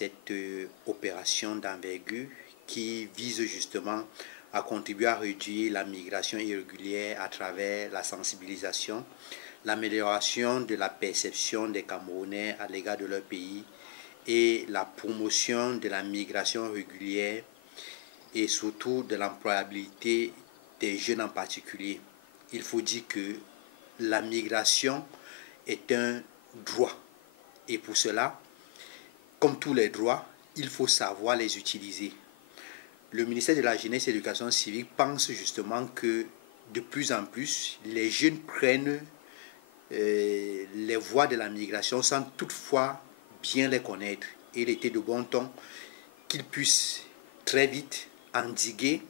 cette opération d'envergure qui vise justement à contribuer à réduire la migration irrégulière à travers la sensibilisation, l'amélioration de la perception des Camerounais à l'égard de leur pays et la promotion de la migration régulière et surtout de l'employabilité des jeunes en particulier. Il faut dire que la migration est un droit et pour cela, comme tous les droits, il faut savoir les utiliser. Le ministère de la Jeunesse et de l'Éducation civique pense justement que de plus en plus, les jeunes prennent les voies de la migration sans toutefois bien les connaître. Et il était de bon ton qu'ils puissent très vite endiguer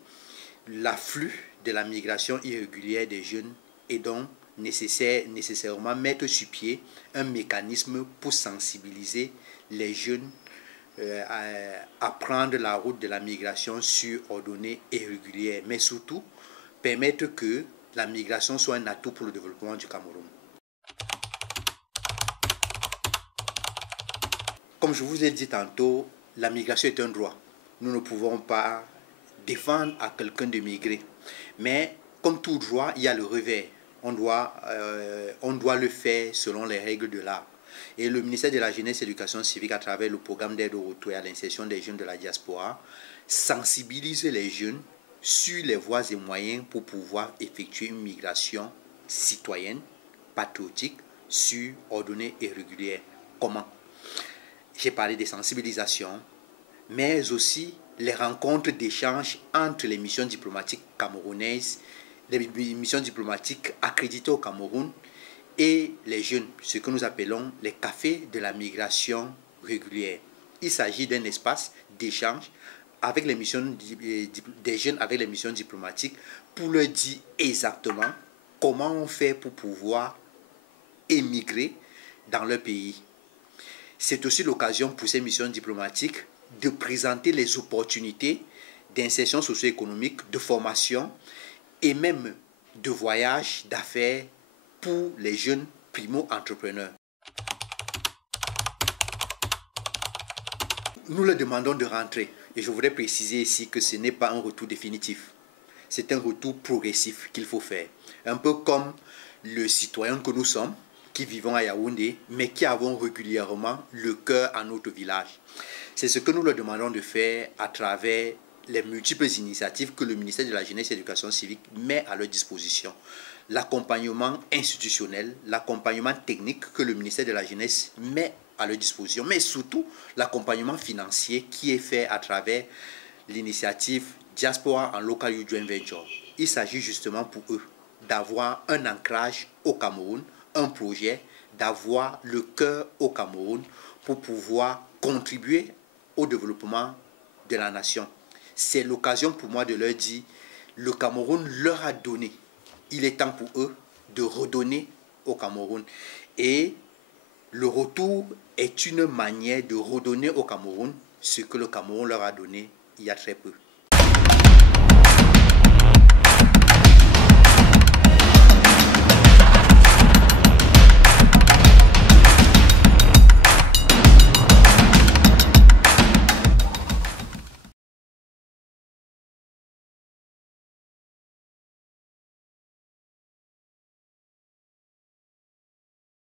l'afflux de la migration irrégulière des jeunes et donc nécessairement mettre sur pied un mécanisme pour sensibiliser les jeunes à prendre la route de la migration ordonnée et régulière, mais surtout permettre que la migration soit un atout pour le développement du Cameroun. Comme je vous ai dit tantôt, la migration est un droit. Nous ne pouvons pas défendre à quelqu'un de migrer. Mais comme tout droit, il y a le revers. On doit le faire selon les règles de l'art. Et le ministère de la Jeunesse et de l'Éducation civique, à travers le programme d'aide au retour et à l'insertion des jeunes de la diaspora, sensibilise les jeunes sur les voies et moyens pour pouvoir effectuer une migration citoyenne, patriotique, sûre, ordonnée et régulière. Comment? J'ai parlé des sensibilisations, mais aussi les rencontres d'échange entre les missions diplomatiques camerounaises, les missions diplomatiques accréditées au Cameroun et les jeunes, ce que nous appelons les cafés de la migration régulière. Il s'agit d'un espace d'échange avec les missions des jeunes avec les missions diplomatiques pour leur dire exactement comment on fait pour pouvoir émigrer dans leur pays. C'est aussi l'occasion pour ces missions diplomatiques de présenter les opportunités d'insertion socio-économique, de formation et même de voyage d'affaires pour les jeunes primo-entrepreneurs. Nous leur demandons de rentrer et je voudrais préciser ici que ce n'est pas un retour définitif. C'est un retour progressif qu'il faut faire. Un peu comme le citoyen que nous sommes, qui vivons à Yaoundé, mais qui avons régulièrement le cœur à notre village. C'est ce que nous leur demandons de faire à travers les multiples initiatives que le ministère de la Jeunesse et de l'Éducation civique met à leur disposition. L'accompagnement institutionnel, l'accompagnement technique que le ministère de la Jeunesse met à leur disposition, mais surtout l'accompagnement financier qui est fait à travers l'initiative Diaspora en Local Youth Joint Venture. Il s'agit justement pour eux d'avoir un ancrage au Cameroun, un projet, d'avoir le cœur au Cameroun pour pouvoir contribuer au développement de la nation. C'est l'occasion pour moi de leur dire, le Cameroun leur a donné. Il est temps pour eux de redonner au Cameroun. Et le retour est une manière de redonner au Cameroun ce que le Cameroun leur a donné il y a très peu.